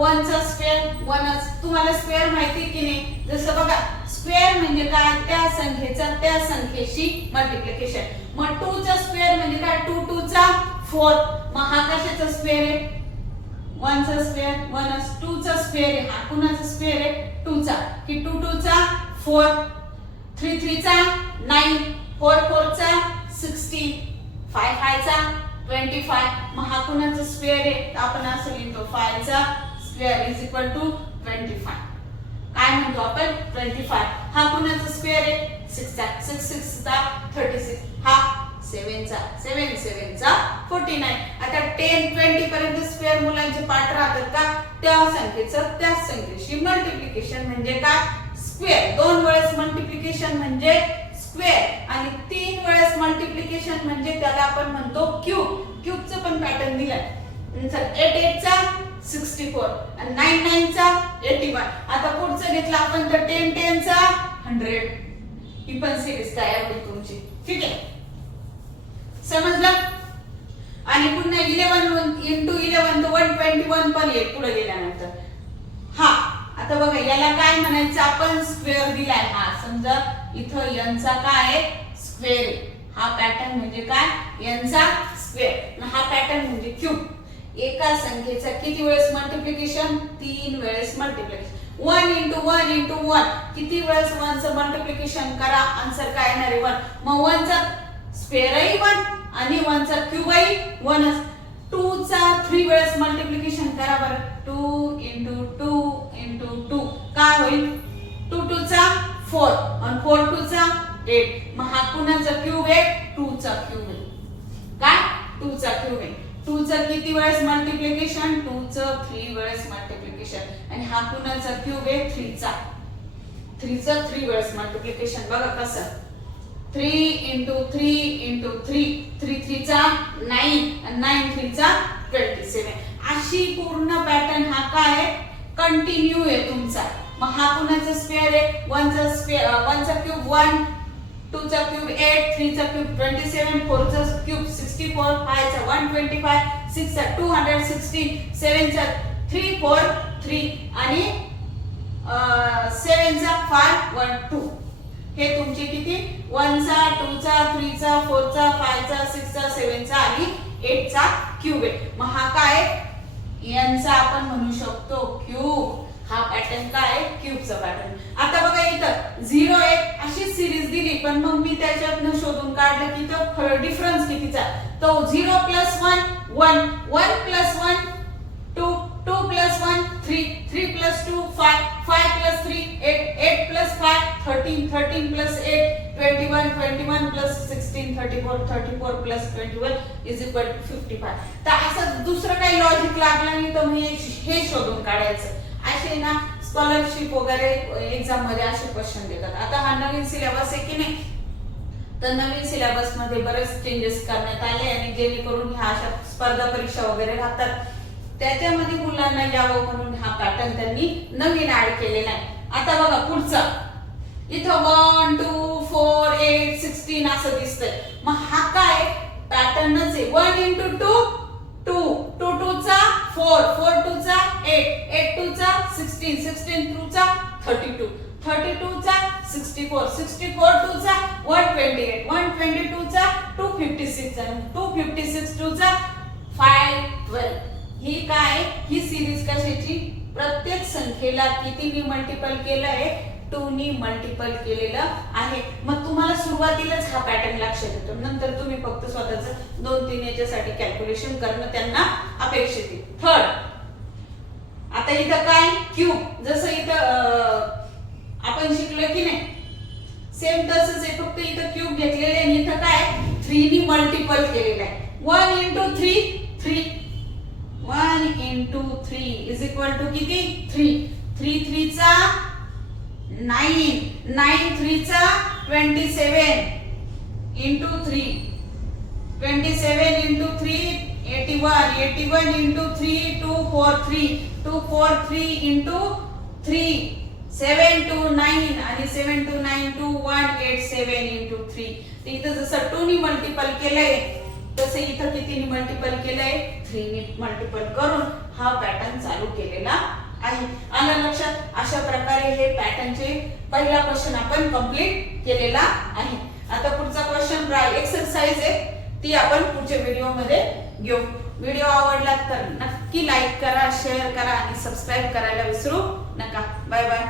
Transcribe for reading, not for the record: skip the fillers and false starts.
1 चा स्क्वेअर 1च. तुम्हाला स्क्वेअर माहिती की नाही? जसं बघा स्क्वेअर म्हणजे काय? त्या संख्येचा त्या संख्येशी मल्टिप्लिकेशन. मग 2 चा स्क्वेअर म्हणजे काय? 2 2 चा 4. मग हा कशाचा स्क्वेअर आहे? 1 चा स्क्वेअर 1च. 2 चा स्क्वेअर आहे हा कुणाचा स्क्वेअर आहे? 2 चा. की 2 2 चा 4, 3 3 चा 9, 4 4 चा 16, 5 5 चा 25. मग हा कुणाचा स्क्वेअर आहे? आपण असं लिहितो 5 चा स्क्वेअर इज इक्वल टू 25. काय म्हणतो आपण? 25. हा कुणाचा स्क्वेअर आहे? 6 चा. 6 6 चा 36. हा 7 चा. 7 7 चा 49. आता 10 20 पर्यंत स्क्वेअर मुलांचे पाठ राहतात का? त्या संख्येचं त्याच संख्येशी मल्टिप्लिकेशन म्हणजे काय? स्क्वेअर. 2 वेळेस मल्टिप्लिकेशन म्हणजे स्क्वेअर आणि 3 वेळेस मल्टिप्लिकेशन म्हणजे त्याला आपण म्हणतो क्यूब. क्यूबचं पण पॅटर्न दिलाय. 8 8 चा 64 आणि 9 9 चा 81. आता पुढचं घेतलं आपण तर 10 10 चा 100. ही पण सिरीज तयार होईल तुमची. ठीक आहे, समजलं? आणि पुन्हा 11 into 11 तर 121 पण येईल पुढे गेल्यानंतर. हा आता बघा याला काय म्हणायचं आपण? स्क्वेअर दिलाय. हा समजा इथं n चा काय आहे? स्क्वेअर. हा पॅटर्न म्हणजे काय? n चा स्क्वेअर. हा पॅटर्न म्हणजे क्यूब. एका संख्येचा किती वेळेस मल्टिप्लिकेशन? 3 वेळेस मल्टिप्लिकेशन. 1 into 1 into 1 किती वेळेस 1 चं मल्टिप्लिकेशन करा? आन्सर काय येणार आहे? 1. मग 1 चा स्क्वेअरही 1 आणि 1 चा क्यूबही 1च. 2 चा 3 वेळेस मल्टिप्लिकेशन करा बरं. 2 into 2 into 2 काय होईल? 2 2 चा 4 आणि 4 2 चा 8. मग हा कुणाचा क्यूब आहे? 2 चा क्यूब आहे. काय? 2 चा क्यूब आहे. 2 चा किती वेळेस मल्टिप्लिकेशन? 2 चं 3 वेळेस मल्टिप्लिकेशन. आणि हा कुणाचा क्यूब आहे? 3 चा. 3 चं 3 वेळेस मल्टिप्लिकेशन. बघा कसं? 3 into 3 into 3. 3 3 चा 9 आणि 9 3 चा 27. अशी पूर्ण पॅटर्न हा काय आहे? कंटिन्यू आहे तुमचा. मग हा कुणाचा स्क्वेअर आहे? 1 चा स्क्वेअर 1 चा क्यूब 1, 2 चा क्यूब 8, 3 चा क्यूब 27, 4 चा क्यूब 64, 5 चा 125, 6 चा 216, 7 चा 343 आणि 7 चा 512. हे तुमचे किती? 1 चा 2 चा 3 चा 4 चा 5 चा 6 चा 7 चा आणि 8 चा क्यूब आहे. मग हा काय? n चा आपण म्हणू शकतो क्यूब. हा पॅटर्न काय आहे? क्यूबचा पॅटर्न. आता बघा इथं 0 1 अशी सिरीज दिली पण मग मी त्याच्यातनं शोधून काढलं की तो खरं डिफरन्स कितीचा? तो 0 plus 1 1, 1 plus 1 2, 2 plus 1 3, 3 plus 2 5, 5 plus 3 8, 8 plus 5 13, 13 plus 8 21, 21 plus 16 34, 34 plus 21 is equal to 55. तर असं दुसरं काही लॉजिक लागलं नाही तर मी हे शोधून काढायचं. असे ना स्कॉलरशिप वगैरे एक्झाम मध्ये असे क्वेश्चन देतात. आता हा नवीन सिलेबस आहे की नाही, तर नवीन सिलेबस मध्ये बरेच चेंजेस करण्यात आले आणि जेणेकरून ह्या अशा स्पर्धा परीक्षा वगैरे राहतात त्याच्यामध्ये मुलांना यावं म्हणून हा पॅटर्न त्यांनी नवीन ऍड केलेला आहे. आता बघा पुढचा इथं 1 2 4 8 16 असं दिसतंय. मग हा काय पॅटर्नच आहे? 1 into 2 2, 2 2 चा 4, 4 2 चा 8, 8 2 चा 16, 16 2 चा 32, 32 चा 64, 64 2 चा 128, 122 चा 256 आणि 256 2 चा 512. ही काय? ही सिरीज कशाची? प्रत्येक संख्येला कितीनी मल्टिपल केलंय? 2 नी मल्टिपल केलेलं आहे. मग तुम्हाला सुरुवातीलाच हा पॅटर्न लक्षात येतो. नंतर तुम्ही फक्त स्वतःच 2 3 याच्यासाठी कॅल्क्युलेशन करणं त्यांना अपेक्षित आहे. थर्ड आता इथं काय? क्यूब. जसं इथं आपण शिकलो की नाही सेम तसंच आहे, फक्त इथं क्यूब घेतलेले आणि इथं काय 3 नी मल्टिपल केलेलं आहे. 1 into 3 3, 1 into 3 is equal to किती? 3. 3 3 चा 9, 9 3 चा 27 into 3, 27 into 3 81, 81 into 3 243, 243 into 3 729 आणि 729 187 into 3. इथं जसं 2 नी मल्टिपल केलंय तसं इथं कितीनी मल्टिपल केलंय? 3 नी मल्टिपल करून हा पॅटर्न चालू चालू केलेला आहे. आलं लक्षात? अशा प्रकारे हे पॅटर्नचे पहिला क्वेश्चन आपण कंप्लीट केलेला आहे. आता पुढचा क्वेश्चन एक्सरसाइज आहे, ती आपण पुढच्या व्हिडिओ मध्ये घेऊ. व्हिडिओ आवडला तर नक्की लाईक करा, शेअर करा आणि सबस्क्राईब करायला विसरू नका. Bye bye.